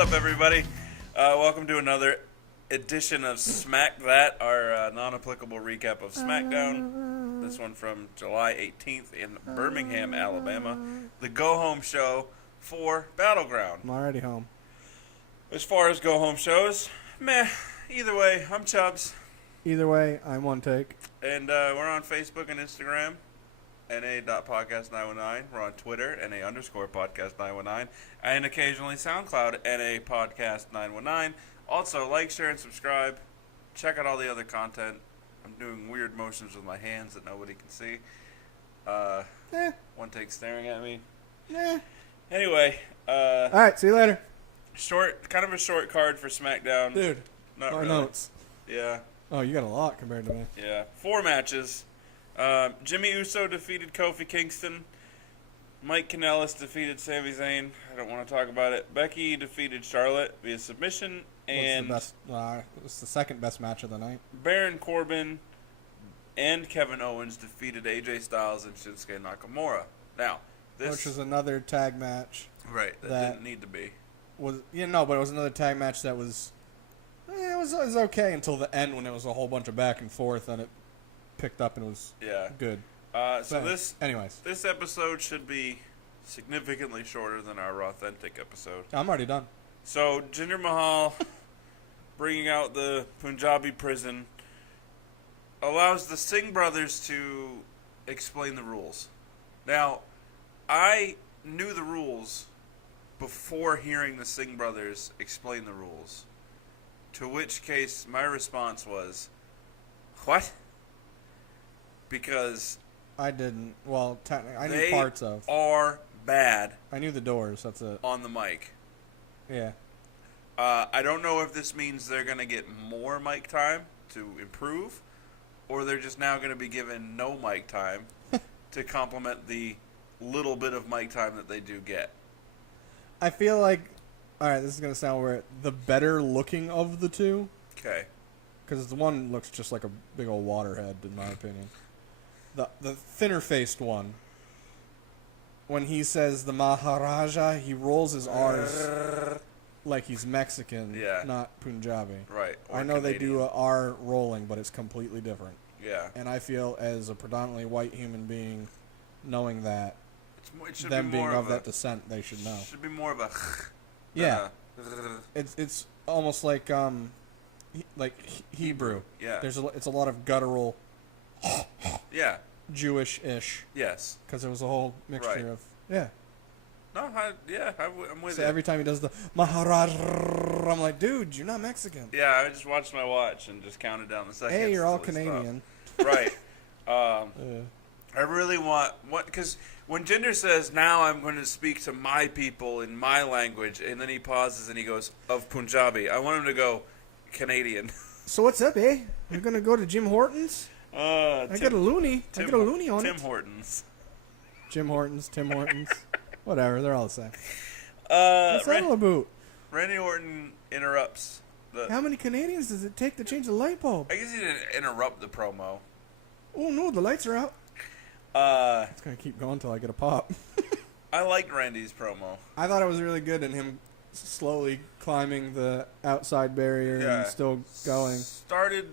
up, everybody? Welcome to another edition of Smack That, our non-applicable recap of SmackDown. This one from July 18th in Birmingham, Alabama. The go-home show for Battleground. I'm already home. As far as go-home shows, meh. Either way, I'm Chubbs. Either way, I'm one take. And we're on Facebook and Instagram, NA.podcast919. We're on Twitter, NA_podcast919. And occasionally SoundCloud, NA_podcast919. Also, like, share, and subscribe. Check out all the other content. I'm doing weird motions with my hands that nobody can see. One take staring at me. Anyway. Alright, see you later. Kind of a short card for SmackDown. Dude, not my really. notes. Yeah. Oh, you got a lot compared to me. Yeah. 4 matches. Jimmy Uso defeated Kofi Kingston. Mike Kanellis defeated Sami Zayn. I don't want to talk about it. Becky defeated Charlotte via submission. And What's the best? It's the second best match of the night. Baron Corbin and Kevin Owens defeated AJ Styles and Shinsuke Nakamura. Now, this... Which was another tag match. Right, that didn't need to be. But it was another tag match that was... it was okay until the end when it was a whole bunch of back and forth and it picked up and it was good. This episode should be significantly shorter than our authentic episode. I'm already done. So, Jinder Mahal, bringing out the Punjabi prison, allows the Singh brothers to explain the rules. Now, I knew the rules before hearing the Singh brothers explain the rules. To which case, my response was, what? Because... I didn't. Well, technically, I knew parts of. They are bad. I knew the doors, that's it. On the mic. Yeah. I don't know if this means they're going to get more mic time to improve, or they're just now going to be given no mic time to complement the little bit of mic time that they do get. I feel like, alright, this is going to sound weird, the better looking of the two. Okay. Because the one looks just like a big old waterhead, in my opinion. The thinner-faced one, when he says the Maharaja, he rolls his R's like he's Mexican, not Punjabi. Right. I know Canadian. They do a R rolling, but it's completely different. Yeah. And I feel, as a predominantly white human being, knowing that, them being of that descent, they should know. Should be more of a... Yeah. It's almost like Hebrew. Yeah. It's a lot of guttural... Yeah. Jewish-ish. Yes. Because it was a whole mixture of... Yeah. No, I'm with so you. Every time he does the Maharaj, I'm like, dude, you're not Mexican. Yeah, I just watched my watch and just counted down the seconds. Hey, you're all Canadian. Right. I really want... Because when Jinder says, now I'm going to speak to my people in my language, and then he pauses and he goes, of Punjabi, I want him to go, Canadian. So what's up, eh? You're going to go to Jim Hortons? I got a loony. I got a loony on Tim it. Hortons. Jim Hortons, Tim Hortons. Whatever, they're all the same. What's that all about? Randy Orton interrupts. How many Canadians does it take to change the light bulb? I guess he didn't interrupt the promo. Oh, no, the lights are out. It's going to keep going until I get a pop. I liked Randy's promo. I thought it was really good, and him slowly climbing the outside barrier and still going.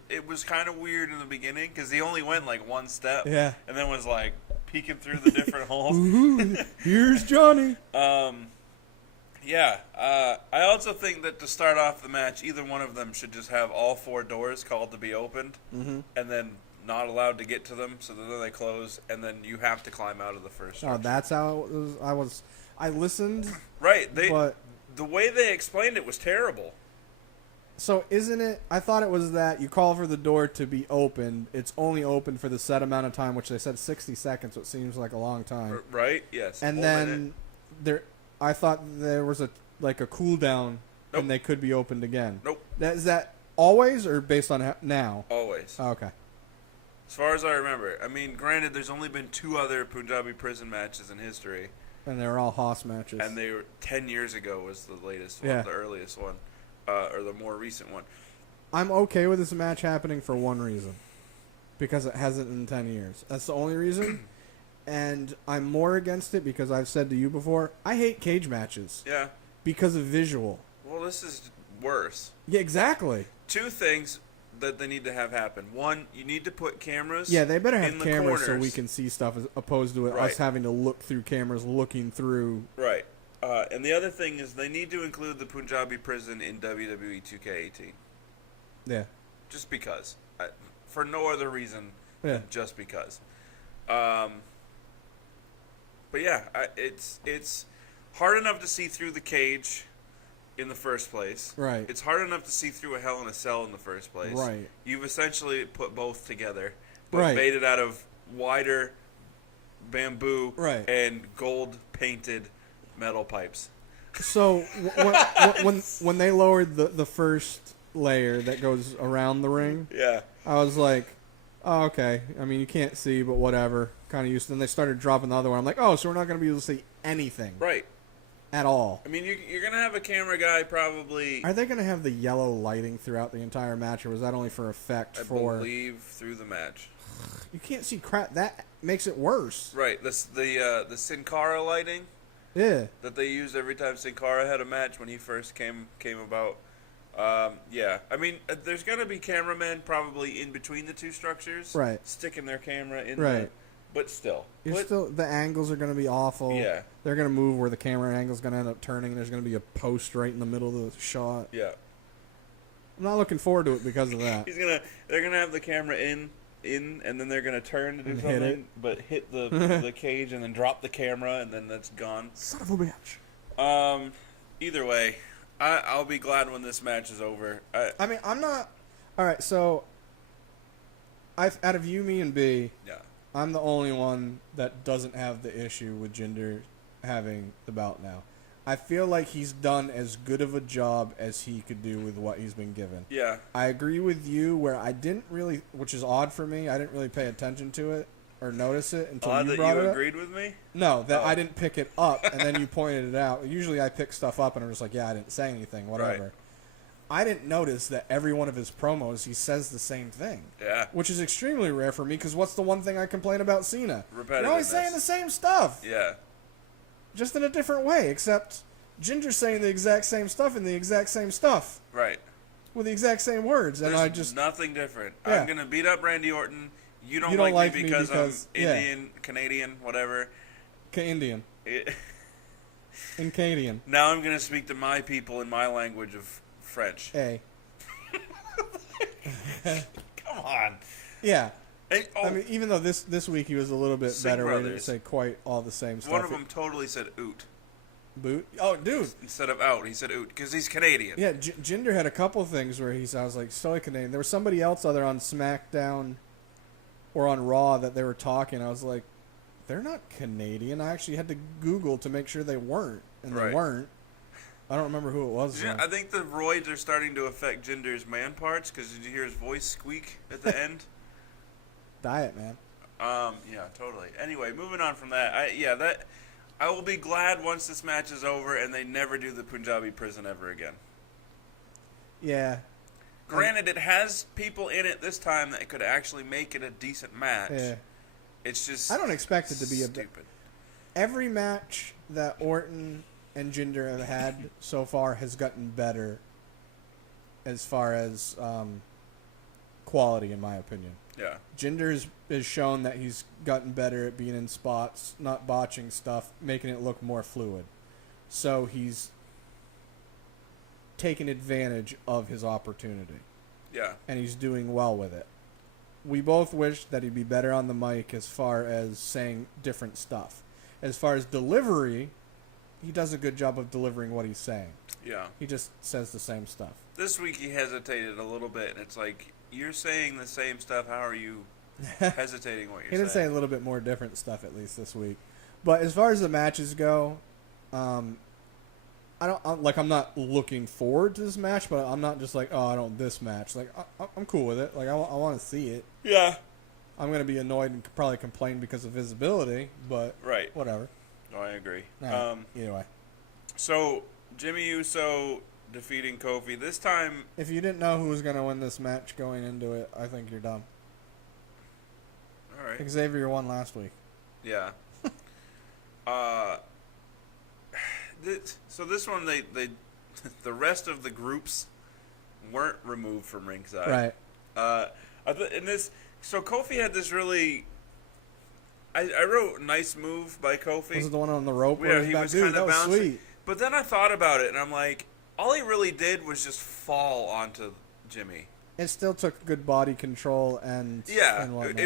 It was kind of weird in the beginning because he only went like one step. Yeah. And then was like peeking through the different holes. Ooh, here's Johnny. Yeah. I also think that to start off the match, either one of them should just have all 4 doors called to be opened, and then not allowed to get to them, so then they close, and then you have to climb out of the first structure. Oh, that's how it was. I listened. Right. But the way they explained it was terrible. So isn't it? I thought it was that you call for the door to be opened. It's only open for the set amount of time, which they said 60 seconds, which seems like a long time. Right? Yes. And then I thought there was a cooldown, and they could be opened again. Nope. Is that always or based on now? Always. Oh, okay. As far as I remember. I mean, granted, there's only been 2 other Punjabi prison matches in history. And they were all Haas matches. And they were 10 years ago was the latest one, the earliest one, or the more recent one. I'm okay with this match happening for one reason. Because it hasn't in 10 years. That's the only reason. And I'm more against it because I've said to you before, I hate cage matches. Yeah. Because of visual. Well, this is worse. Yeah, exactly. Two things that they need to have happen. One, you need to put cameras. Yeah, they better have in the cameras so corners. we can see stuff as opposed to Right. us having to look through cameras, looking through. Right. And the other thing is they need to include the Punjabi prison in WWE 2K18. Yeah. Just because. For no other reason Yeah. than just because. But yeah, it's hard enough to see through the cage in the first place. Right. It's hard enough to see through a Hell in a Cell in the first place. Right. You've essentially put both together, but Right. made it out of wider bamboo Right. and gold painted metal pipes. So when they lowered the first layer that goes around the ring, Yeah. I was like, oh, okay. I mean, you can't see, but whatever. Kind of used to. Then they started dropping the other one. I'm like, oh, so we're not going to be able to see anything Right. at all. I mean, you're going to have a camera guy probably, Are they going to have the yellow lighting throughout the entire match, or was that only for effect? I For believe, through the match. you can't see crap. That makes it worse. Right. The Sin Cara lighting Yeah. that they used every time Sin Cara had a match when he first came about. Yeah. I mean, there's going to be cameramen probably in between the two structures. Right. Sticking their camera in Right. But still. The angles are going to be awful. Yeah. They're going to move where the camera angle's going to end up turning. There's going to be a post right in the middle of the shot. Yeah. I'm not looking forward to it because of that. They're gonna have the camera in, and then they're gonna turn to do And something, hit it. but hit the cage and then drop the camera, and then that's gone. Son of a bitch. Either way, I'll be glad when this match is over. I mean, I'm not. All right, so out of you, me, and B, Yeah. I'm the only one that doesn't have the issue with Jinder having the belt now. I feel like he's done as good of a job as he could do with what he's been given. Yeah. I agree with you where I didn't really, which is odd for me, I didn't really pay attention to it or notice it until Odd you that brought you it up. agreed with me. No, that Oh. I didn't pick it up, and then you pointed it out. Usually I pick stuff up and I'm just like, yeah, I didn't say anything, whatever. Right. I didn't notice that every one of his promos, he says the same thing. Yeah. Which is extremely rare for me, because what's the one thing I complain about Cena? You're always Repetitiveness. saying the same stuff. Yeah. Just in a different way, except Ginger's saying the exact same stuff in the exact same stuff. Right. With the exact same words. And There's I just... nothing different. Yeah. I'm gonna beat up Randy Orton. You don't, You don't like like me me because because- I'm yeah. Indian, Canadian, whatever. Indian. It, Canadian. now I'm gonna speak to my people in my language of French. A. Come on. Yeah. Hey, I mean, even though this week he was a little bit Singh better, we didn't Brothers. say quite all the same stuff. one of them totally said oot Boot. Oh, dude. instead of out. He said oot because he's Canadian. Yeah, Jinder had a couple things where he sounds like so Canadian. There was somebody else other on SmackDown or on Raw that they were talking. I was like, they're not Canadian. I actually had to Google to make sure they weren't, and they Right. weren't. I don't remember who it was. Yeah, though. I think the roids are starting to affect Jinder's man parts because did you hear his voice squeak at the end? Diet, man. Yeah, totally. Anyway, moving on from that, I will be glad once this match is over and they never do the Punjabi prison ever again. Yeah. Granted, it has people in it this time that could actually make it a decent match. Yeah. It's just I don't expect it to be stupid. Every match that Orton and Jinder have had so far has gotten better as far as quality, in my opinion. Yeah. Jinder has shown that he's gotten better at being in spots, not botching stuff, making it look more fluid. So he's taken advantage of his opportunity, Yeah. and he's doing well with it. We both wish that he'd be better on the mic as far as saying different stuff. As far as delivery, he does a good job of delivering what he's saying. Yeah. He just says the same stuff. This week he hesitated a little bit, and it's like, you're saying the same stuff. How are you hesitating what you're He did say saying? a little bit more different stuff at least this week. But as far as the matches go, I'm not looking forward to this match, but I'm not just like, oh, I don't this match. Like, I'm cool with it. Like, I want to see it. Yeah. I'm going to be annoyed and probably complain because of visibility, but Right. whatever. No, I agree. All right, either way. So, Jimmy Uso defeating Kofi. This time, If you didn't know who was going to win this match going into it, I think you're dumb. all right. Xavier won last week. Yeah. So this one, they the rest of the groups weren't removed from ringside. Right. So Kofi had this really. I wrote nice move by Kofi. Was it the one on the rope? Yeah, he was kind of bouncing. Sweet. But then I thought about it, and I'm like, all he really did was just fall onto Jimmy. It still took good body control and whatnot,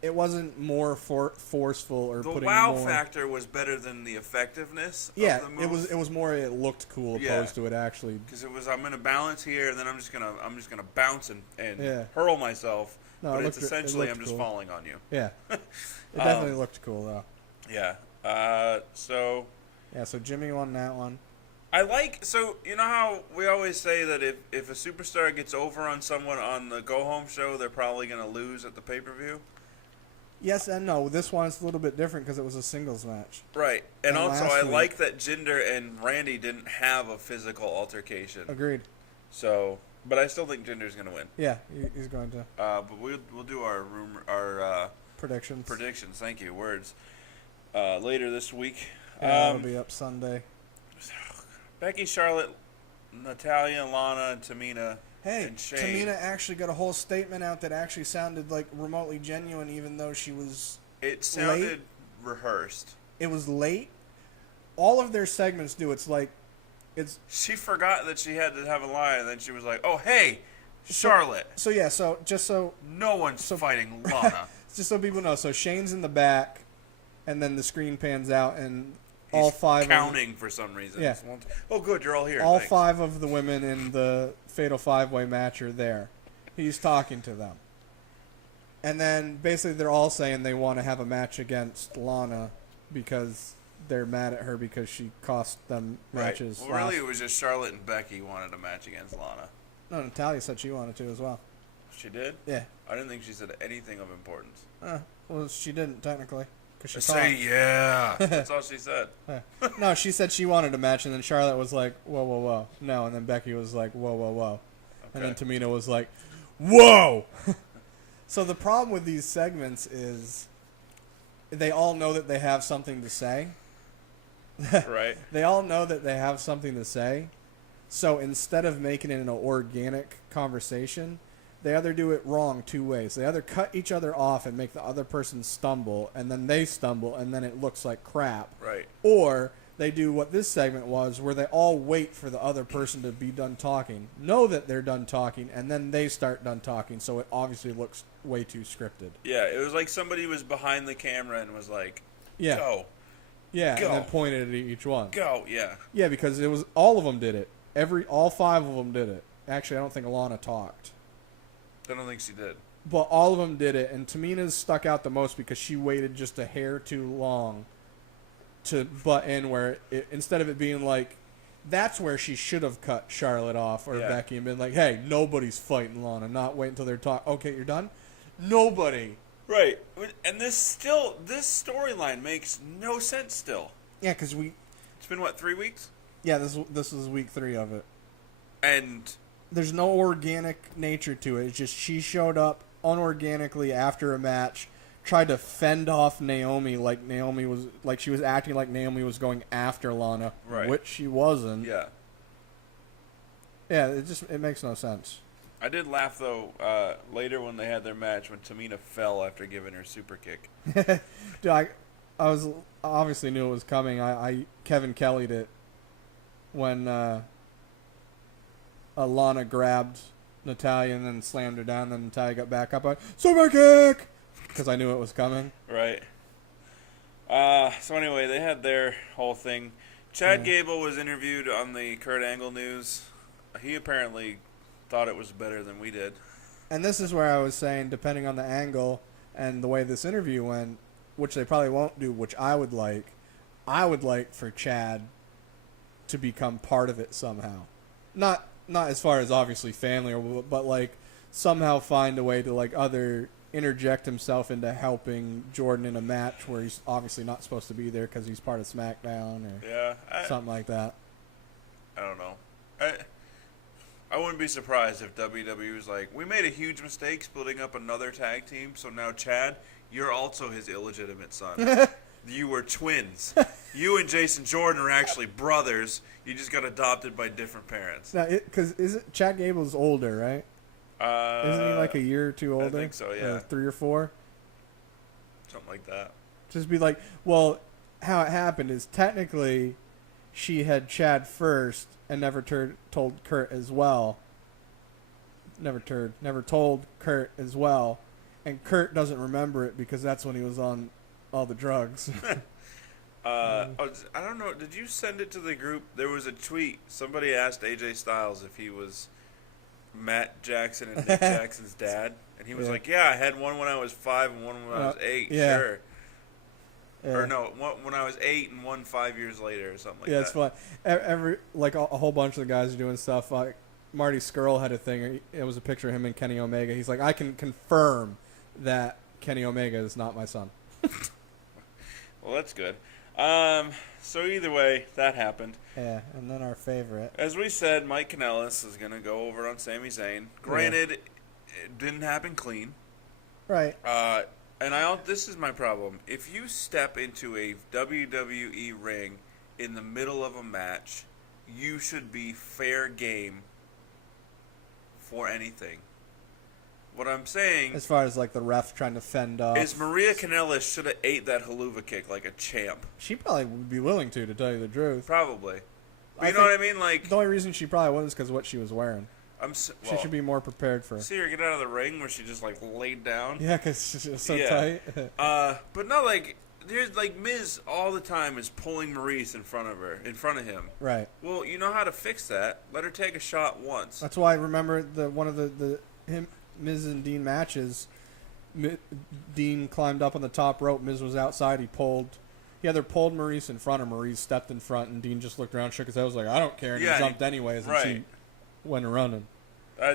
it wasn't more forceful or the putting wow more... factor was better than the effectiveness. Yeah, of the move. it was more it looked cool opposed to it actually. Because it was I'm gonna balance here and then I'm just gonna bounce and hurl myself. No, but it's essentially I'm just cool. falling on you. Yeah, it definitely looked cool though. Yeah. So Jimmy won that one. You know how we always say that if a superstar gets over on someone on the go-home show, they're probably going to lose at the pay-per-view? Yes and no. This one is a little bit different because it was a singles match. Right. And also, I like that Jinder and Randy didn't have a physical altercation. Agreed. So, but I still think Jinder's going to win. Yeah, he's going to. But we'll do our predictions. Predictions, thank you, words. Later this week. Yeah, it'll be up Sunday. Becky, Charlotte, Natalya, Lana, and Tamina. Hey, and Shane. Tamina actually got a whole statement out that actually sounded like remotely genuine, even though she was. It sounded late. Rehearsed. It was late. All of their segments do. It's. She forgot that she had to have a line, and then she was like, "Oh, hey, Charlotte." No one's fighting Lana. Just so people know, so Shane's in the back, and then the screen pans out, and He's all five counting for some reason. Yeah. Oh, good, you're all here. All Thanks. 5 of the women in the Fatal 5-Way match are there. He's talking to them. And then basically they're all saying they want to have a match against Lana because they're mad at her because she cost them matches. Well, really, it was just Charlotte and Becky wanted a match against Lana. No, Natalya said she wanted to as well. She did? Yeah. I didn't think she said anything of importance. Well, she didn't technically. She say yeah. That's all she said. Yeah. No, she said she wanted a match, and then Charlotte was like, whoa, whoa, whoa. No, and then Becky was like, whoa, whoa, whoa. Okay. And then Tamina was like, whoa! So the problem with these segments is they all know that they have something to say. Right. They all know that they have something to say. So instead of making it an organic conversation, they either do it wrong 2 ways. They either cut each other off and make the other person stumble, and then they stumble, and then it looks like crap. Right. Or they do what this segment was, where they all wait for the other person to be done talking, know that they're done talking, and then they start done talking, so it obviously looks way too scripted. Yeah, it was like somebody was behind the camera and was like, go. Yeah, go. And then pointed at each one. Go, yeah. Yeah, because it was all of them did it. All 5 of them did it. Actually, I don't think Alana talked. I don't think she did. But all of them did it, and Tamina's stuck out the most because she waited just a hair too long to butt in where instead of it being like, that's where she should have cut Charlotte off or Becky and been like, hey, nobody's fighting Lana, not wait until they're talking. Okay, you're done? Nobody. Right. And this storyline makes no sense still. Yeah, because it's been, 3 weeks? Yeah, this is week 3 of it. And there's no organic nature to it. It's just she showed up unorganically after a match, tried to fend off Naomi like she was acting like Naomi was going after Lana, which she wasn't. Yeah. Yeah, it makes no sense. I did laugh though later when they had their match when Tamina fell after giving her super kick. Dude, I was obviously knew it was coming. I Kevin Kelly'd it when Lana grabbed Natalya and then slammed her down, and then Natalya got back up. Super kick! Because I knew it was coming. Right. So anyway, they had their whole thing. Chad Gable was interviewed on the Kurt Angle news. He apparently thought it was better than we did. And this is where I was saying, depending on the angle and the way this interview went, which they probably won't do, which I would like for Chad to become part of it somehow. Not as far as obviously family, but like somehow find a way to like interject himself into helping Jordan in a match where he's obviously not supposed to be there because he's part of SmackDown or something like that. I don't know. I wouldn't be surprised if WWE was like, we made a huge mistake splitting up another tag team, so now Chad, you're also his illegitimate son. You were twins. You and Jason Jordan are actually brothers. You just got adopted by different parents. Now, because Chad Gable's older, right? Isn't he like a year or two older? I think so, yeah. Or 3 or 4? Something like that. Just be like, well, how it happened is technically she had Chad first and never told Kurt as well. Never told Kurt as well. And Kurt doesn't remember it because that's when he was on all the drugs. I don't know. Did you send it to the group? There was a tweet. Somebody asked AJ Styles if he was Matt Jackson and Nick Jackson's dad. And he was like, yeah, I had one when I was 5 and one when I was 8. Yeah. Sure. Yeah. Or no, one when I was 8 and one 5 years later or something like that. Yeah, it's fun. A whole bunch of the guys are doing stuff. Like Marty Skrull had a thing. It was a picture of him and Kenny Omega. He's like, I can confirm that Kenny Omega is not my son. Well, that's good. So either way, that happened. Yeah, and then our favorite. As we said, Mike Kanellis is going to go over on Sami Zayn. Granted, it didn't happen clean. Right. And this is my problem. If you step into a WWE ring in the middle of a match, you should be fair game for anything. What I'm saying, as far as like the ref trying to fend off, is Maria Kanellis should have ate that haluva kick like a champ. She probably would be willing to tell you the truth. Probably. But you know what I mean? Like, the only reason she probably wouldn't is because of what she was wearing. She should be more prepared for. See her get out of the ring where she just like laid down. Yeah, because she's just so tight. But not like there's like Miz all the time is pulling Maurice in front of him. Right. Well, you know how to fix that. Let her take a shot once. That's why I remember one of the Miz and Dean matches. Dean climbed up on the top rope. Miz was outside. He either pulled Maurice in front or Maurice stepped in front, and Dean just looked around, shook his head, was like, I don't care, and he jumped anyways, and she went running. I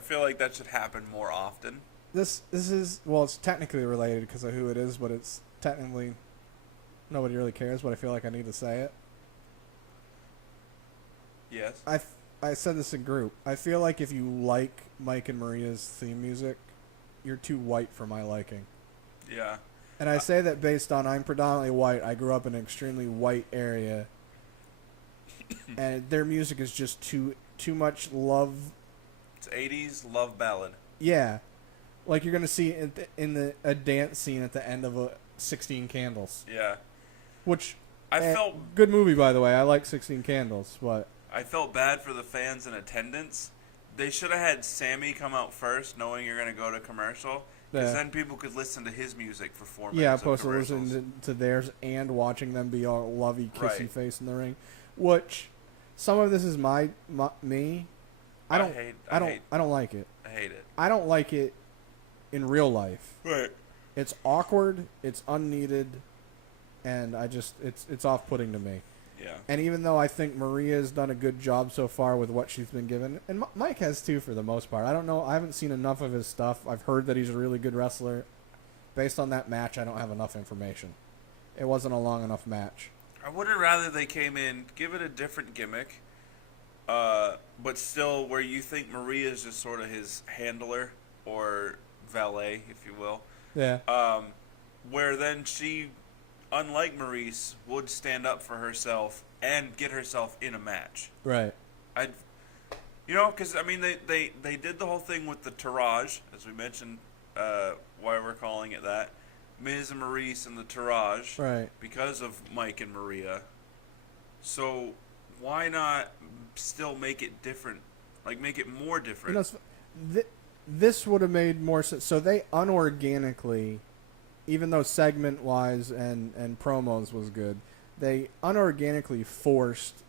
feel like that should happen more often. This is, well, it's technically related because of who it is, but it's technically nobody really cares, but I feel like I need to say it. Yes. I said this in group. I feel like if you like Mike and Maria's theme music, you're too white for my liking. Yeah. And I say that based on I'm predominantly white. I grew up in an extremely white area. And their music is just too much love. It's 80s love ballad. Yeah. Like you're going to see in a dance scene at the end of 16 Candles. Yeah. Which, I felt... Good movie, by the way. I like 16 Candles, but... I felt bad for the fans in attendance. They should have had Sammy come out first, knowing you're going to go to commercial. Because then people could listen to his music for 4 minutes. Yeah, opposed to listening to theirs and watching them be all lovey, kissy face in the ring. Which, some of this is me. I don't like it. I hate it. I don't like it in real life. Right. It's awkward. It's unneeded, and it's off-putting to me. Yeah. And even though I think Maria's done a good job so far with what she's been given, and Mike has too for the most part. I don't know. I haven't seen enough of his stuff. I've heard that he's a really good wrestler. Based on that match, I don't have enough information. It wasn't a long enough match. I would have rather they came in, give it a different gimmick, but still where you think Maria is just sort of his handler or valet, if you will. Yeah. Where then she, unlike Maurice, would stand up for herself and get herself in a match. Right. Because, I mean, they did the whole thing with the Taraj, as we mentioned, why we're calling it that. Miz and Maurice and the Taraj. Right. Because of Mike and Maria. So, why not still make it different? Like, make it more different? This would have made more sense. So, they unorganically... Even though segment-wise and promos was good, they unorganically forced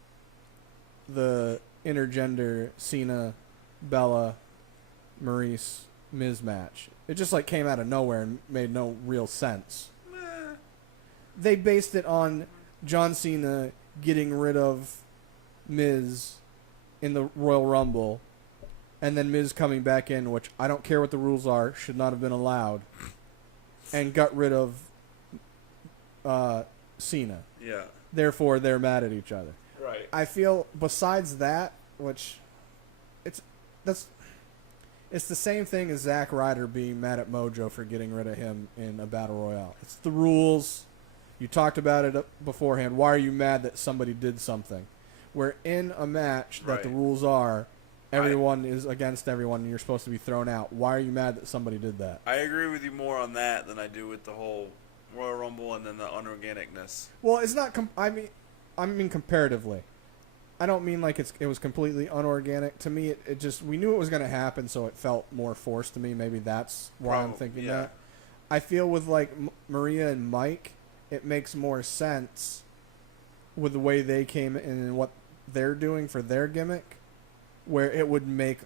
the intergender Cena, Bella, Maurice, Miz match. It just like came out of nowhere and made no real sense. They based it on John Cena getting rid of Miz in the Royal Rumble, and then Miz coming back in, which I don't care what the rules are, should not have been allowed. And got rid of Cena. Yeah. Therefore, they're mad at each other. Right. I feel besides that, which it's the same thing as Zack Ryder being mad at Mojo for getting rid of him in a battle royale. It's the rules. You talked about it beforehand. Why are you mad that somebody did something? Where in a match that the rules are, everyone is against everyone and you're supposed to be thrown out. Why are you mad that somebody did that? I agree with you more on that than I do with the whole Royal Rumble and then the unorganicness. Well, it's not. I mean comparatively. I don't mean like it was completely unorganic. To me, it just we knew it was going to happen, so it felt more forced to me. Maybe that's why I'm thinking that. I feel with like Maria and Mike, it makes more sense with the way they came in and what they're doing for their gimmick, where it would make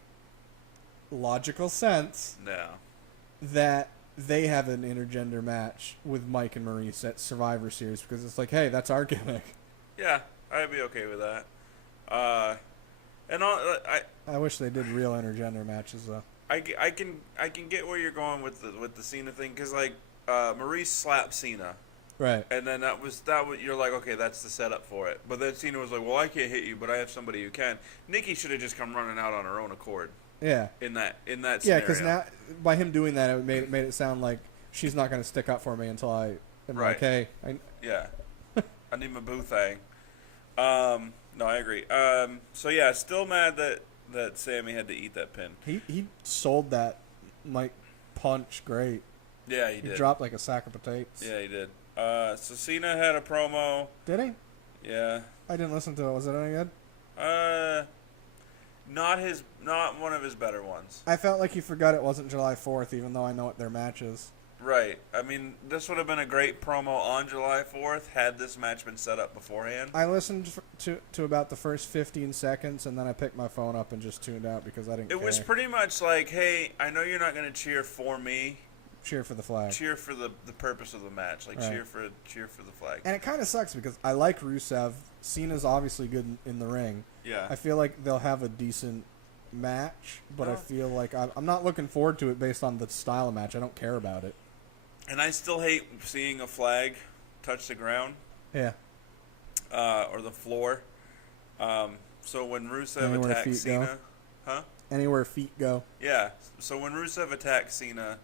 logical sense that they have an intergender match with Mike and Maurice at Survivor Series, because it's like, hey, that's our gimmick. Yeah, I'd be okay with that. I wish they did real intergender matches though. I can get where you're going with the Cena thing, because like Maurice slapped Cena. Right. And then that was you're like, okay, that's the setup for it. But then Cena was like, well, I can't hit you, but I have somebody who can. Nikki should have just come running out on her own accord. Yeah. In that scenario. Yeah, because now by him doing that, it made it sound like she's not going to stick up for me until I am like, hey. Yeah. I need my boo thing. No, I agree. So yeah, still mad that Sammy had to eat that pin. He sold that Mike punch great. Yeah, he did. He dropped like a sack of potatoes. Yeah, he did. So Cena had a promo. Did he? Yeah. I didn't listen to it. Was it any good? Not one of his better ones. I felt like he forgot it wasn't July 4th, even though I know what their match is. Right. I mean, this would have been a great promo on July 4th had this match been set up beforehand. I listened to about the first 15 seconds, and then I picked my phone up and just tuned out because I didn't care. It was pretty much like, hey, I know you're not going to cheer for me. Cheer for the flag. Cheer for the purpose of the match. Like, cheer for the flag. And it kind of sucks because I like Rusev. Cena's obviously good in the ring. Yeah. I feel like they'll have a decent match, but I feel like I'm not looking forward to it based on the style of match. I don't care about it. And I still hate seeing a flag touch the ground. Yeah. Or the floor. So when Rusev attacked Cena... Huh? Anywhere feet go. Yeah. So when Rusev attacks Cena...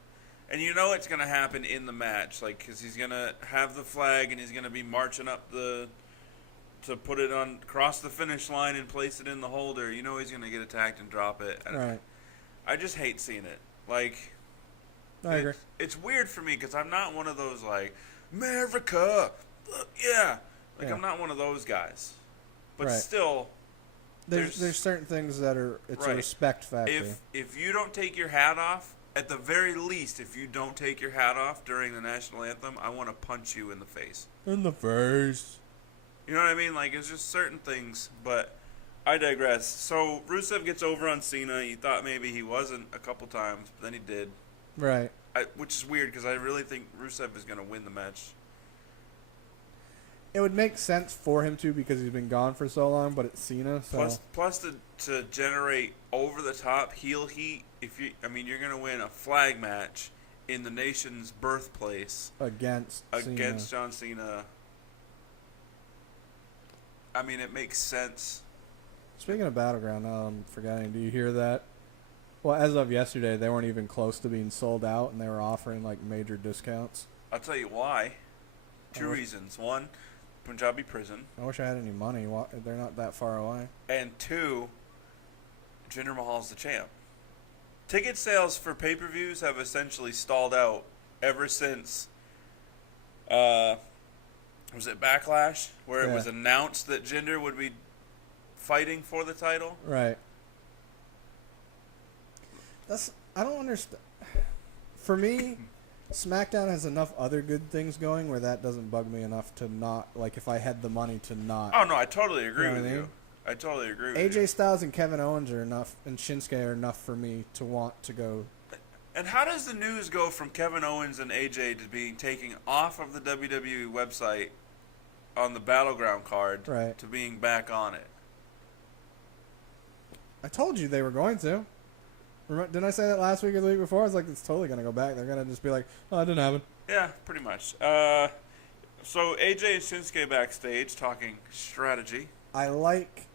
And you know it's going to happen in the match, like, because he's going to have the flag and he's going to be marching up to put it on, cross the finish line and place it in the holder. You know he's going to get attacked and drop it. And right. I just hate seeing it. Like, I agree. It's weird for me because I'm not one of those, like, America, yeah. Like, yeah. I'm not one of those guys. But still... There's certain things that are, it's a respect factor. If you don't take your hat off... At the very least, if you don't take your hat off during the national anthem, I want to punch you in the face. In the face. You know what I mean? Like, it's just certain things, but I digress. So, Rusev gets over on Cena. You thought maybe he wasn't a couple times, but then he did. Right. Which is weird, because I really think Rusev is going to win the match. It would make sense for him to because he's been gone for so long, but it's Cena. So. Plus to generate over-the-top heel heat, you're going to win a flag match in the nation's birthplace against John Cena. I mean, it makes sense. Speaking of Battleground, now I'm forgetting. Do you hear that? Well, as of yesterday, they weren't even close to being sold out, and they were offering like major discounts. I'll tell you why. Two reasons. One, Punjabi prison. I wish I had any money. They're not that far away. And two, Jinder Mahal's the champ. Ticket sales for pay-per-views have essentially stalled out ever since, was it Backlash? Where it was announced that Jinder would be fighting for the title? Right. I don't understand. For me... SmackDown has enough other good things going where that doesn't bug me enough to not, like, if I had the money to not. Oh, no, I totally agree with you. I totally agree with you. AJ Styles and Kevin Owens are enough, and Shinsuke are enough for me to want to go. And how does the news go from Kevin Owens and AJ to being taken off of the WWE website on the Battleground card to being back on it? I told you they were going to. Didn't I say that last week or the week before? I was like, it's totally going to go back. They're going to just be like, oh, it didn't happen. Yeah, pretty much. So AJ and Shinsuke backstage talking strategy. I like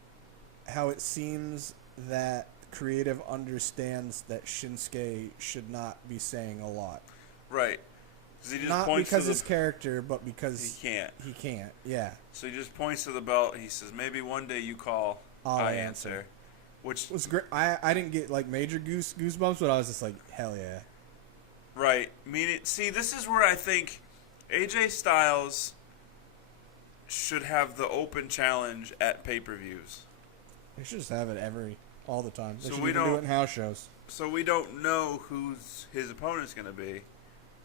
how it seems that creative understands that Shinsuke should not be saying a lot. Right. Because he just Not points because to his character, but because he can't. He can't. Yeah. So he just points to the belt. He says, "Maybe one day you call, I answer." Which was great. I didn't get like major goosebumps, but I was just like, hell yeah. right. See, this is where I think AJ Styles should have the open challenge at pay-per-views. They should just have it all the time. They So should we even do don't- it in house shows. So we don't know who's his opponent's going to be.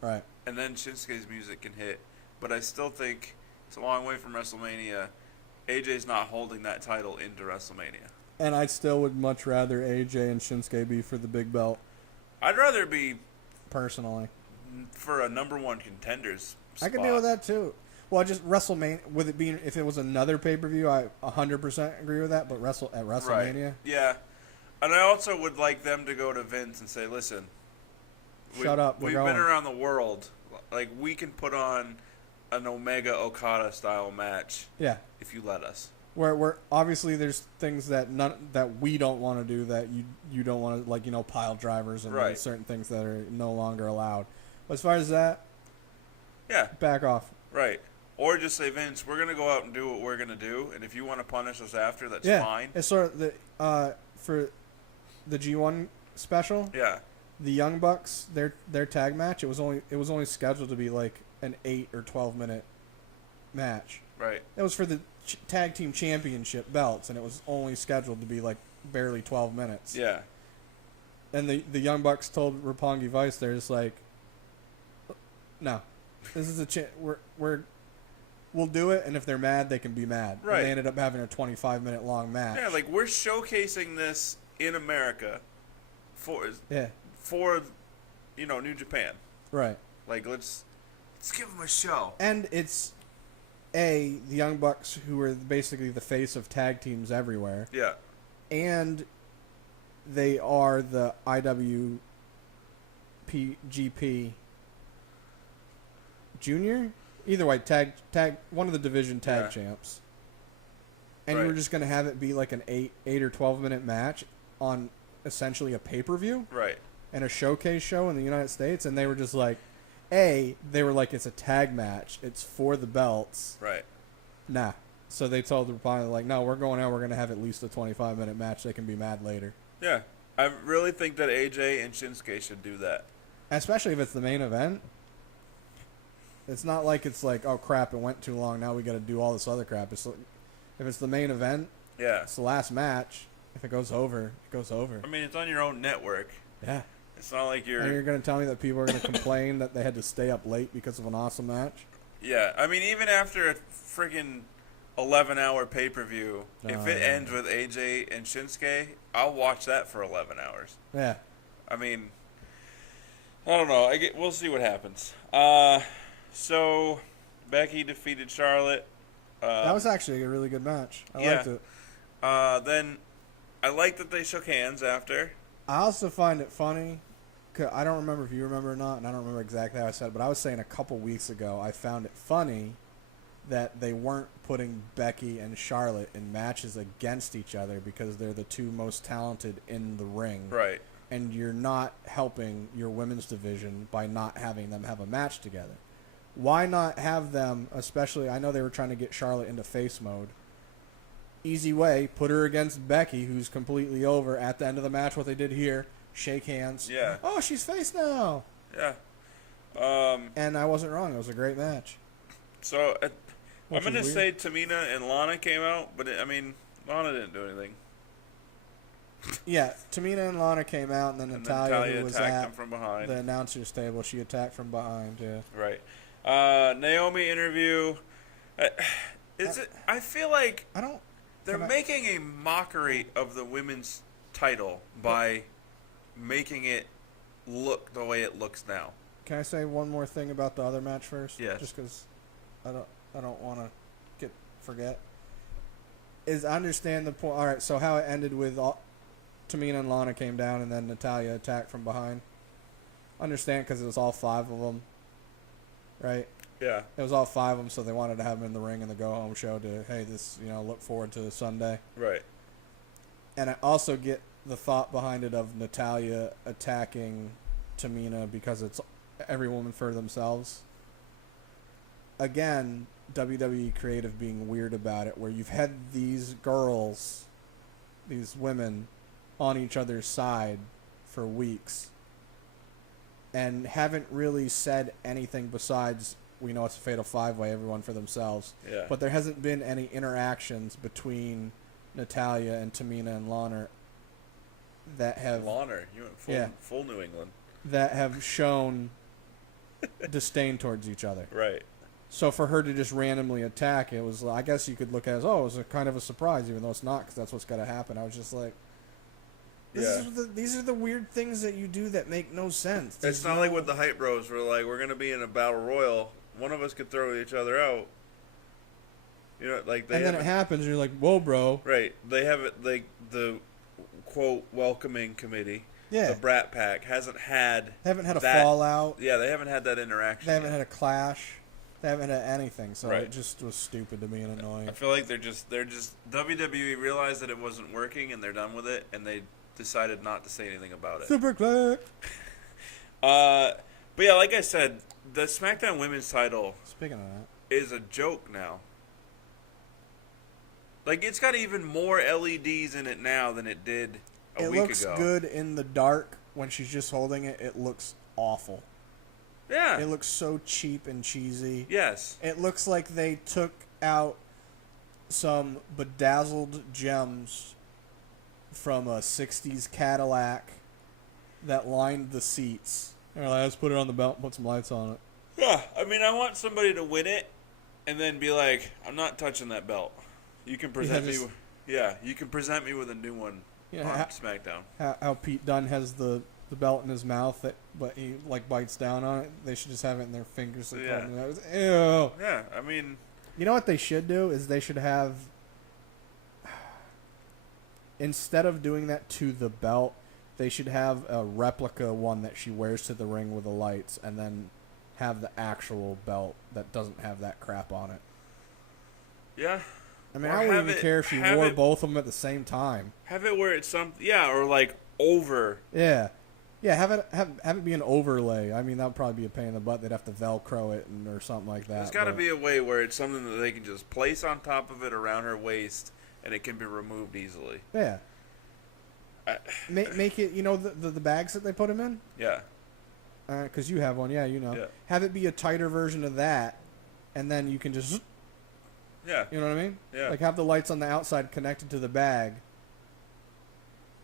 Right. And then Shinsuke's music can hit. But I still think it's a long way from WrestleMania. AJ's not holding that title into WrestleMania. And I still would much rather AJ and Shinsuke be for the big belt. I'd rather be Personally. for a number one contenders spot. I can deal with that too. Well, just WrestleMania, with it being, if it was another pay-per-view, I 100% agree with that, but at WrestleMania? Right. Yeah. And I also would like them to go to Vince and say, listen, Shut up, we're we've going. been around the world. Like, we can put on an Omega Okada style match Yeah. if you let us. Where obviously there's things that we don't want to do, that you don't want to, like, pile drivers and Right. certain things that are no longer allowed. But as far as that, Yeah. back off. Right. Or just say, Vince, we're going to go out and do what we're going to do, and if you want to punish us after, that's Yeah. fine. It's sort of for the G1 special, Yeah. the Young Bucks, their tag match, it was only scheduled to be like an 8 or 12 minute match. Right. It was for the tag team championship belts, and it was only scheduled to be like barely 12 minutes. Yeah. And the Young Bucks told Roppongi Vice, they're just like, no, this is we'll do it, and if they're mad, they can be mad. Right. And they ended up having a 25-minute long match. Yeah, like, we're showcasing this in America for New Japan. Right. Like, let's give them a show. And it's the Young Bucks, who are basically the face of tag teams everywhere, Yeah. and they are the IWGP Junior. Either way, tag one of the division tag champs. And Right. you were just going to have it be like an 8 or 12-minute match on essentially a pay-per-view Right. and a showcase show in the United States, and they were just like, it's a tag match. It's for the belts. Right. Nah. So they told the Roppongi, like, no, we're going out. We're going to have at least a 25-minute match. They can be mad later. Yeah. I really think that AJ and Shinsuke should do that. Especially if it's the main event. It's not like it's like, oh, crap, it went too long. Now we got to do all this other crap. It's like, if it's the main event, Yeah. it's the last match. If it goes over, it goes over. I mean, it's on your own network. Yeah. It's not like And you're going to tell me that people are going to complain that they had to stay up late because of an awesome match? Yeah. I mean, even after a freaking 11-hour pay-per-view, if it ends with AJ and Shinsuke, I'll watch that for 11 hours. Yeah. I mean, I don't know. We'll see what happens. So Becky defeated Charlotte. That was actually a really good match. I liked it. Then I like that they shook hands after. I also find it funny. I don't remember if you remember or not, and I don't remember exactly how I said it, but I was saying a couple weeks ago I found it funny that they weren't putting Becky and Charlotte in matches against each other because they're the two most talented in the ring. Right. And you're not helping your women's division by not having them have a match together. Why not have them, especially, I know they were trying to get Charlotte into face mode. Easy way, put her against Becky, who's completely over. At the end of the match, what they did here, shake hands. Yeah. Oh, she's face now. Yeah. And I wasn't wrong. It was a great match. So I'm Which going to is say Tamina and Lana came out, but Lana didn't do anything. Yeah, Tamina and Lana came out, and then And Natalya, who was attacked at them from behind. the announcer's table, she attacked from behind, yeah. Right. Naomi interview. I feel like they're making a mockery of the women's title by making it look the way it looks now. Can I say one more thing about the other match first? Yes. Just because I don't want to forget. I understand the point. All right, so how it ended with Tamina and Lana came down, and then Natalya attacked from behind. Understand, because it was all 5 of them, right? Yeah. It was all 5 of them, so they wanted to have them in the ring in the go-home show to, hey, look forward to Sunday. Right. And I also get the thought behind it of Natalya attacking Tamina because it's every woman for themselves. again, WWE creative being weird about it, where you've had these girls, these women, on each other's side for weeks, and haven't really said anything besides, we know it's a fatal 5-way, everyone for themselves. Yeah. But there hasn't been any interactions between Natalya and Tamina and Lawler that have Lawler, you went full New England. That have shown disdain towards each other. Right. So for her to just randomly attack, it was, I guess you could look at it as, it was a kind of a surprise, even though it's not, because that's what's got to happen. I was just like, these are the weird things that you do that make no sense. It's not like with the Hype Bros, where like, we're going to be in a battle royal, one of us could throw each other out. You know, like they and then it happens, and you're like, whoa, bro. Right. They have it, like, the, quote, welcoming committee. Yeah. The Brat Pack haven't had a fallout. Yeah, they haven't had that interaction. They haven't had a clash. They haven't had anything, so Right. it just was stupid to me and annoying. I feel like they're just WWE realized that it wasn't working and they're done with it, and they decided not to say anything about it. Super click. But yeah, like I said, the SmackDown Women's title Speaking of that, is a joke now. Like, it's got even more LEDs in it now than it did a week ago. It looks good in the dark. When she's just holding it, it looks awful. Yeah. It looks so cheap and cheesy. Yes. It looks like they took out some bedazzled gems from a 60s Cadillac that lined the seats. They're like, let's put it on the belt and put some lights on it. Yeah, I mean, I want somebody to win it and then be like, I'm not touching that belt. You can present me. You can present me with a new one on SmackDown. How Pete Dunne has the belt in his mouth, but he like bites down on it. They should just have it in their fingers. Like, ew. Yeah, I mean, you know what they should do is they should have, instead of doing that to the belt, they should have a replica one that she wears to the ring with the lights, and then have the actual belt that doesn't have that crap on it. Yeah. I mean, I wouldn't even care if she wore both of them at the same time. Have it where it's or like over. Yeah. Yeah, have it be an overlay. I mean, that would probably be a pain in the butt. They'd have to Velcro it or something like that. There's got to be a way where it's something that they can just place on top of it around her waist, and it can be removed easily. Yeah. Make it, the bags that they put them in? Yeah. Because you have one, yeah. Yeah. Have it be a tighter version of that, and then you can just... Yeah. You know what I mean? Yeah. Like, have the lights on the outside connected to the bag,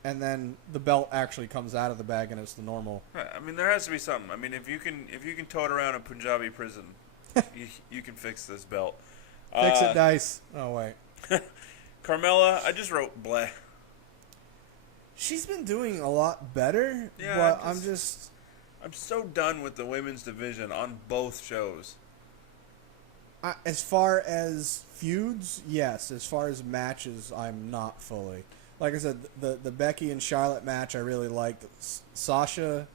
and then the belt actually comes out of the bag, and it's the normal... Right. I mean, there has to be something. I mean, if you can tow it around a Punjabi prison, you can fix this belt. Fix it, Dice. Oh, wait. Carmella, I just wrote bleh. She's been doing a lot better, Yeah, but I'm so done with the women's division on both shows. As far as feuds, yes. As far as matches, I'm not fully. Like I said, the Becky and Charlotte match I really liked. Sasha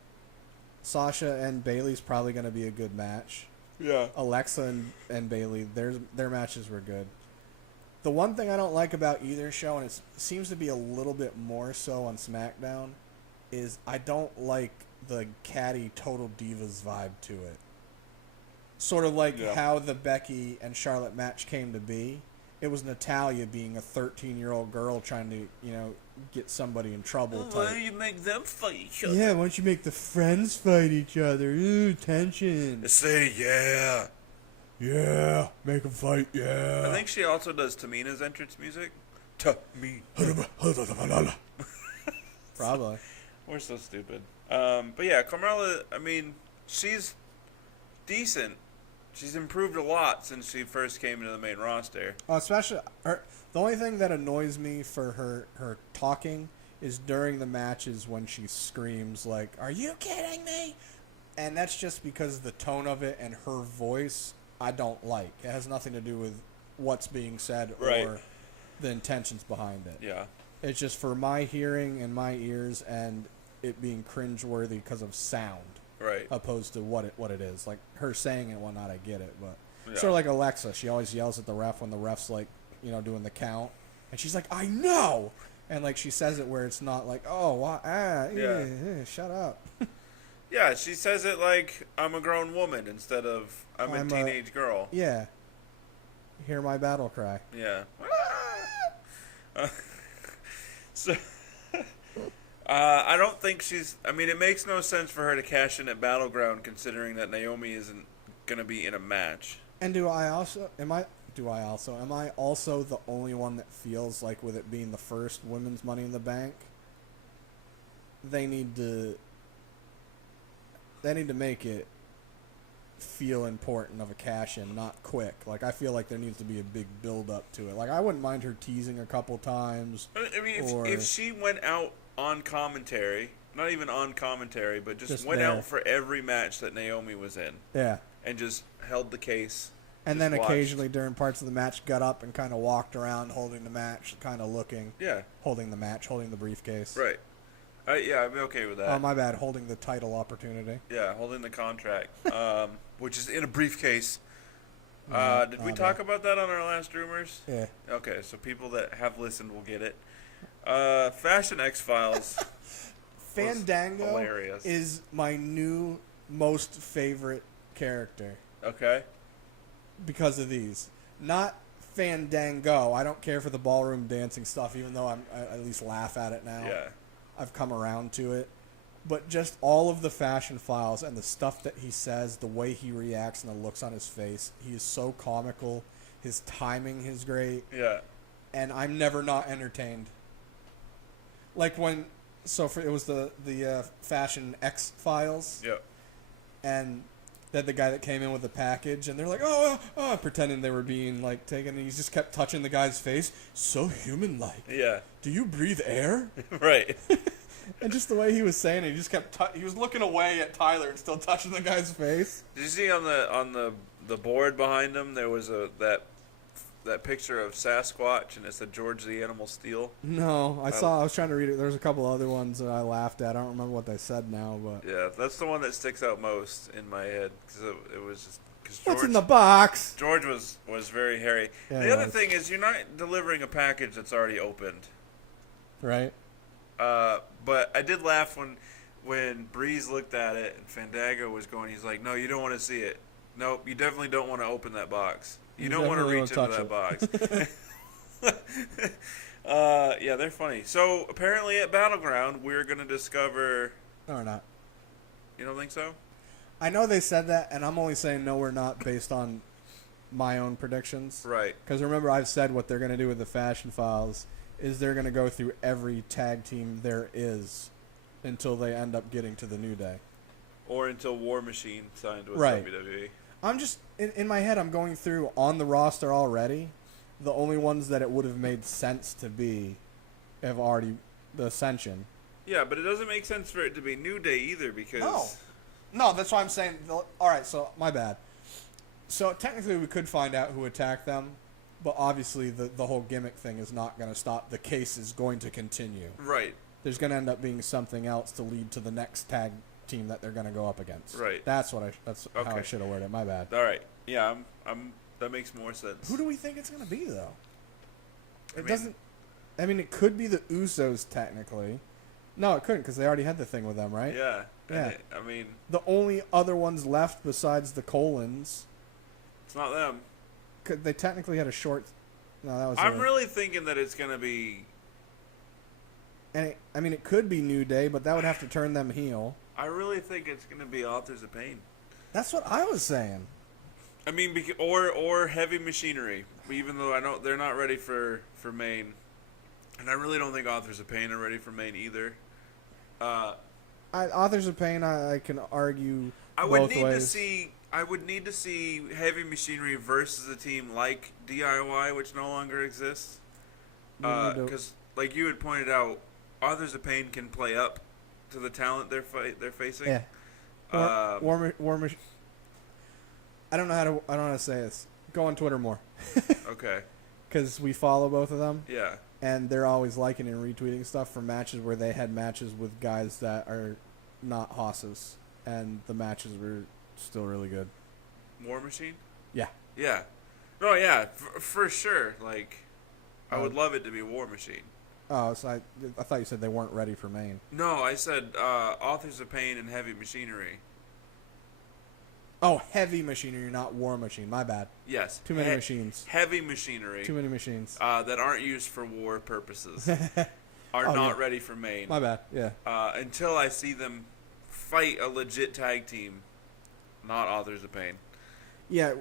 and Bayley's probably going to be a good match. Yeah. Alexa and Bayley, their matches were good. The one thing I don't like about either show, and it seems to be a little bit more so on SmackDown, is I don't like the catty Total Divas vibe to it. Sort of like how the Becky and Charlotte match came to be. It was Natalya being a 13-year-old girl trying to, get somebody in trouble. Why don't you make them fight each other? Yeah, why don't you make the friends fight each other? Ooh, tension. Say yeah. Yeah, make them fight, yeah. I think she also does Tamina's entrance music. Tamina. Probably. We're so stupid. But yeah, Carmella, I mean, she's decent. She's improved a lot since she first came into the main roster. Especially, the only thing that annoys me for her talking is during the matches when she screams like, "Are you kidding me?" And that's just because the tone of it and her voice I don't like. It has nothing to do with what's being said or the intentions behind it. Yeah. It's just for my hearing and my ears and it being cringeworthy because of sound. Right. Opposed to what it is. Like, her saying it and whatnot, I get it. But sort of like Alexa. She always yells at the ref when the ref's, like, doing the count. And she's like, I know! And, like, she says it where it's not like, oh, shut up. Yeah, she says it like I'm a grown woman instead of I'm a teenage girl. Yeah. Hear my battle cry. Yeah. So, I don't think she's. I mean, it makes no sense for her to cash in at Battleground, considering that Naomi isn't gonna be in a match. And am I also the only one that feels like, with it being the first women's Money in the Bank, they need to make it feel important of a cash in, not quick. Like, I feel like there needs to be a big build up to it. Like, I wouldn't mind her teasing a couple times. I mean, if she went out on commentary, not even on commentary, but just went out for every match that Naomi was in. Yeah. And just held the case. And then occasionally during parts of the match got up and kind of walked around holding the match, kind of looking. Yeah. Holding the match, holding the briefcase. Right. Yeah, I'd be okay with that. Oh, my bad. Holding the title opportunity. Yeah, holding the contract, which is in a briefcase. Did we talk about that on our last Rumors? Yeah. Okay, so people that have listened will get it. Fashion X-Files. Fandango hilarious. is my new most favorite character. Okay. Because of these. Not Fandango. I don't care for the ballroom dancing stuff, even though I at least laugh at it now. Yeah. I've come around to it. But just all of the Fashion Files and the stuff that he says, the way he reacts and the looks on his face, he is so comical. His timing is great. Yeah. And I'm never not entertained. Like when... So it was the Fashion X-Files. Yep. And then the guy that came in with the package, and they're like, pretending they were being, like, taken, and he just kept touching the guy's face. So human-like. Yeah. Do you breathe air? Right. And just the way he was saying it, he just kept he was looking away at Tyler and still touching the guy's face. Did you see on the board behind him there was that picture of Sasquatch, and it said George the Animal Steel? No, I was trying to read it. There was a couple other ones that I laughed at. I don't remember what they said now, but yeah, that's the one that sticks out most in my head because it was just because what's in the box? George was very hairy. Yeah, the other thing is you're not delivering a package that's already opened, right? But I did laugh when Breeze looked at it and Fandango was going. He's like, "No, you don't want to see it. Nope, you definitely don't want to open that box. You don't want to reach into that box." Yeah, they're funny. So apparently at Battleground, we're gonna discover. No, we're not. You don't think so? I know they said that, and I'm only saying no, we're not, based on my own predictions. Right. Because remember, I've said what they're gonna do with the Fashion Files is they're gonna go through every tag team there is until they end up getting to the New Day. Or until War Machine signed with Right. WWE. I'm just in my head. I'm going through on the roster already. The only ones that it would have made sense to be have already the Ascension. Yeah, but it doesn't make sense for it to be New Day either because No, that's why I'm saying. All right, so my bad. So technically, we could find out who attacked them, but obviously the whole gimmick thing is not going to stop. The case is going to continue. Right. There's going to end up being something else to lead to the next tag team that they're going to go up against. Right. That's how I should have worded it. My bad. All right. Yeah, that makes more sense. Who do we think it's going to be though? It mean, doesn't. I mean, it could be the Usos technically. No, it couldn't because they already had the thing with them, right? Yeah. Yeah. I mean, The only other ones left besides the Colons, it's not them. they technically had a short. No, that was. I'm really thinking that it's gonna be. And it could be New Day, but that would have to turn them heel. I really think it's gonna be Authors of Pain. That's what I was saying. I mean, or Heavy Machinery. Even though I know they're not ready for Maine, and I really don't think Authors of Pain are ready for Maine either. Authors of Pain, I can argue I would both need ways. I would need to see Heavy Machinery versus a team like DIY, which no longer exists. Because, like you had pointed out, Authors of Pain can play up to the talent they're facing. Yeah. I don't know how to say this. Go on Twitter more. Okay. Because we follow both of them. Yeah. And they're always liking and retweeting stuff from matches where they had matches with guys that are not hosses. And the matches were still really good. War Machine? Yeah. Yeah. No, yeah, for sure. Like, I would love it to be War Machine. Oh, so I thought you said they weren't ready for Maine. No, I said Authors of Pain and Heavy Machinery. Oh, Heavy Machinery, not War Machine. My bad. Yes. Too many machines. Heavy Machinery. Too many machines. That aren't used for war purposes. Are not ready for Maine. My bad, yeah. Until I see them fight a legit tag team, not Authors of Pain. Yeah,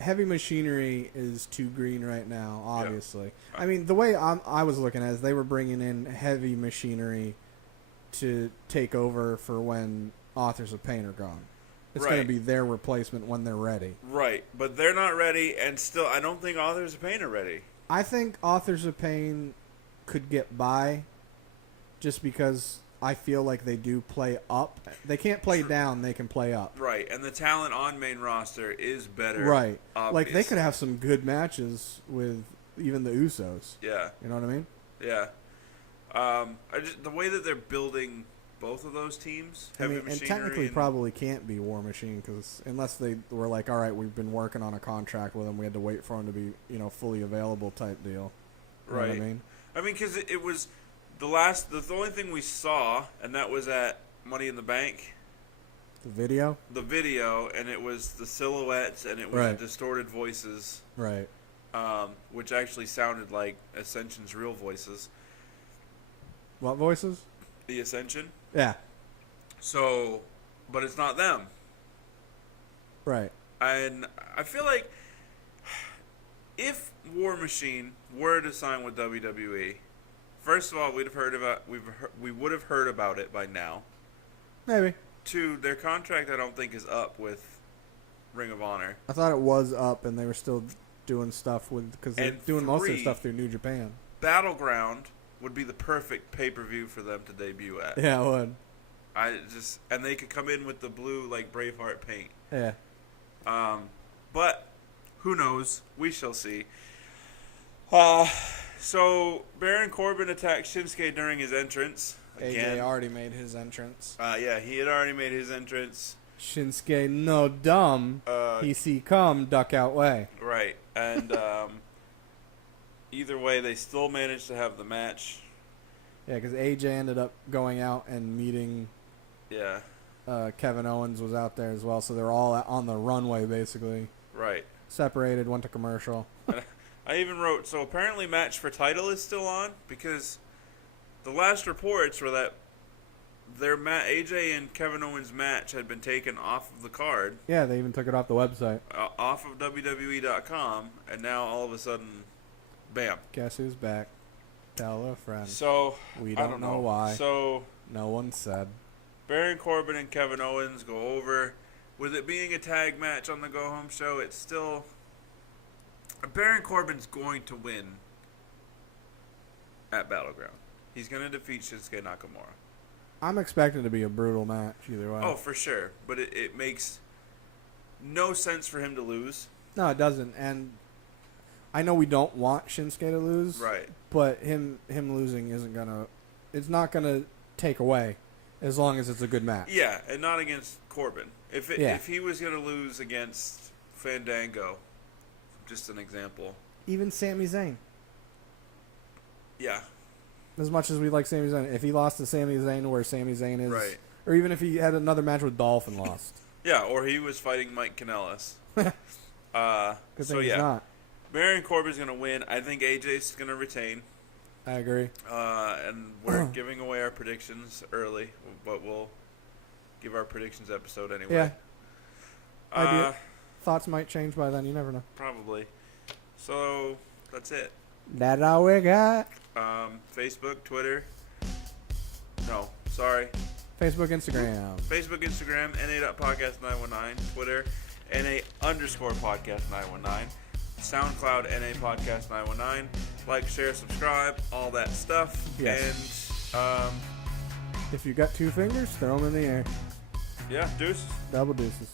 Heavy Machinery is too green right now, obviously. Yep. I mean, the way I was looking at it is they were bringing in Heavy Machinery to take over for when Authors of Pain are gone. It's going to be their replacement when they're ready. Right, but they're not ready, and still, I don't think Authors of Pain are ready. I think Authors of Pain could get by just because I feel like they do play up. They can't play down, they can play up. Right, and the talent on main roster is better. Right. Obviously. Like, they could have some good matches with even the Usos. Yeah. You know what I mean? Yeah. The way that they're building both of those teams, I mean, and technically probably can't be War Machine, because unless they were like, all right, we've been working on a contract with them, we had to wait for them to be, fully available type deal. You know what I mean? I mean, because it was the only thing we saw, and that was at Money in the Bank. The video? The video, and it was the silhouettes, and it was the distorted voices. Right. Which actually sounded like Ascension's real voices. What voices? The Ascension. Yeah. So, but it's not them. Right. And I feel like if War Machine were to sign with WWE, first of all, we would have heard about it by now. Maybe. 2, their contract I don't think is up with Ring of Honor. I thought it was up, and they were still doing stuff because they're doing most of their stuff through New Japan. Battleground would be the perfect pay-per-view for them to debut at. Yeah, it would. And they could come in with the blue like Braveheart paint. Yeah. But who knows? We shall see. So Baron Corbin attacked Shinsuke during his entrance. Again. AJ already made his entrance. Yeah, he had already made his entrance. Shinsuke, no dumb. He see come, duck out way. Right, and either way, they still managed to have the match. Yeah, because AJ ended up going out and meeting. Yeah. Kevin Owens was out there as well, so they're all on the runway basically. Right. Separated, went to commercial. I even wrote, so apparently match for title is still on, because the last reports were that their AJ and Kevin Owens match had been taken off of the card. Yeah, they even took it off the website. Off of WWE.com, and now all of a sudden, bam. Guess who's back? Tell a friend. So, we I don't know why. So, no one said. Baron Corbin and Kevin Owens go over. With it being a tag match on the Go Home show, it's still... Baron Corbin's going to win at Battleground. He's going to defeat Shinsuke Nakamura. I'm expecting it to be a brutal match either way. Oh, for sure. But it makes no sense for him to lose. No, it doesn't. And I know we don't want Shinsuke to lose. Right. But him losing isn't going to... It's not going to take away as long as it's a good match. Yeah, and not against Corbin. If he was going to lose against Fandango, just an example. Even Sami Zayn. Yeah. As much as we like Sami Zayn, if he lost to Sami Zayn where Sami Zayn is... Right. Or even if he had another match with Dolph and lost. Yeah, or he was fighting Mike Kanellis. Good thing he's not. Baron Corbin's going to win. I think AJ's going to retain. I agree. And we're giving away our predictions early, but we'll give our predictions episode anyway. Yeah. Thoughts might change by then. You never know. Probably. So, that's it. That's all we got. Facebook, Twitter. No, sorry. Facebook, Instagram. Facebook, Instagram, NA.podcast919. Twitter, NA_podcast919. SoundCloud, NA_podcast919. Like, share, subscribe, all that stuff. Yes. And, if you got 2 fingers, throw them in the air. yeah, deuces. Double deuces.